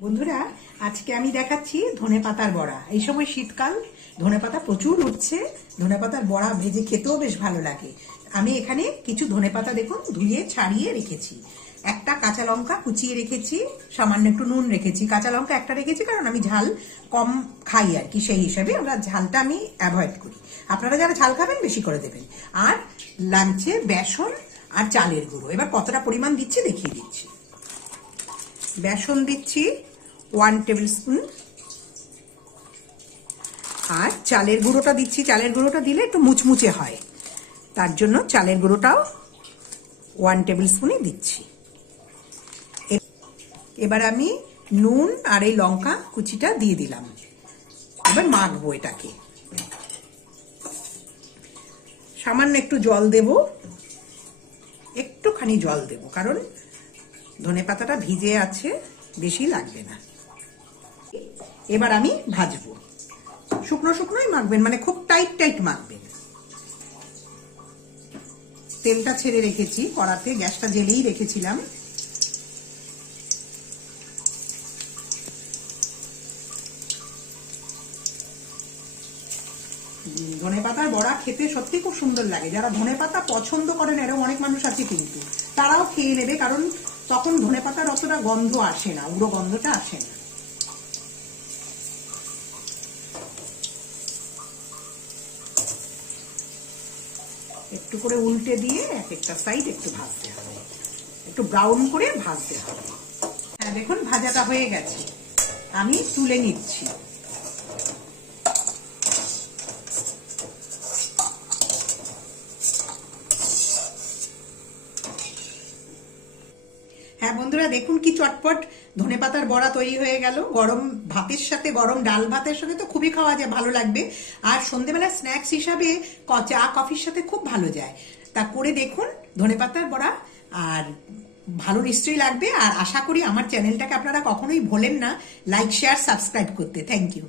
বন্ধুরা, আজকে আমি দেখাচ্ছি ধনেপাতার বড়া। এই সময় শীতকাল, ধনেপাতা প্রচুর উঠছে। ধনেপাতার বড়া ভেজে খেতেও বেশ ভালো লাগে। আমি এখানে কিছু ধনেপাতা দেখুন ধুয়ে ছাড়িয়ে রেখেছি। একটা কাঁচা লঙ্কা কুচিয়ে রেখেছি, সামান্য একটু নুন রেখেছি। কাঁচা লঙ্কা একটা রেখেছি কারণ আমি ঝাল কম খাই আর কি, সেই হিসাবে আমরা ঝালটা আমি অ্যাভয়েড করি। আপনারা যারা ঝাল খাবেন বেশি করে দেবেন। আর লাগছে বেসন আর চালের গুঁড়ো। এবার কতটা পরিমাণ দিচ্ছি দেখিয়ে দিচ্ছি। বেসন দিচ্ছি 1 টেবিল স্পুন, আর চালের গুঁড়োটা দিচ্ছি। চালের গুঁড়োটা দিলে একটু মুচমুচে হয়, তার জন্য চালের গুঁড়োটাও 1 টেবিল স্পুনই দিচ্ছি। এবার আমি নুন আর এই লঙ্কা কুচিটা দিয়ে দিলাম। এবার মাখবো এটাকে। সামান্য একটু জল দেব, একটুখানি জল দেব, কারণ ধনেপাতাটা ভিজে আছে, বেশি লাগবে না। এবার আমি ভাজবো। শুকনো শুকনোই মাখবেন, মানে খুব টাইট টাইট মাখবেন। তেলটা ছেড়ে রেখেছি কড়াতে, গ্যাসটা জ্বেলেই রেখেছিলাম। ধনেপাতার বড়া খেতে সত্যি খুব সুন্দর লাগে। যারা ধনেপাতা পছন্দ করেন, এরকম অনেক মানুষ আছে কিন্তু, তারাও খেয়ে নেবে, কারণ তখন ধনেপাতার অতটা গন্ধ আসে না, উড়ো গন্ধটা আসে না। একটু করে উল্টে দিয়ে এক একটা সাইড একটু ভাজতে হবে, একটু ব্রাউন করে ভাজতে হবে। হ্যাঁ দেখুন, ভাজাটা হয়ে গেছে, আমি তুলে নিচ্ছি। হ্যাঁ বন্ধুরা, দেখুন কি চটপট ধনেপাতার বড়া তৈরি হয়ে গেল। গরম ভাতের সাথে, গরম ডাল ভাতের সাথে তো খুবই খাওয়া যায়, ভালো লাগবে। আর সন্ধ্যেবেলা স্ন্যাক্স হিসাবে চা কফির সাথে খুব ভালো যায়। তা করে দেখুন ধনেপাতার বড়া, আর ভালো নিশ্চয়ই লাগবে। আর আশা করি আমার চ্যানেলটাকে আপনারা কখনোই ভোলেন না লাইক, শেয়ার, সাবস্ক্রাইব করতে। Thank you.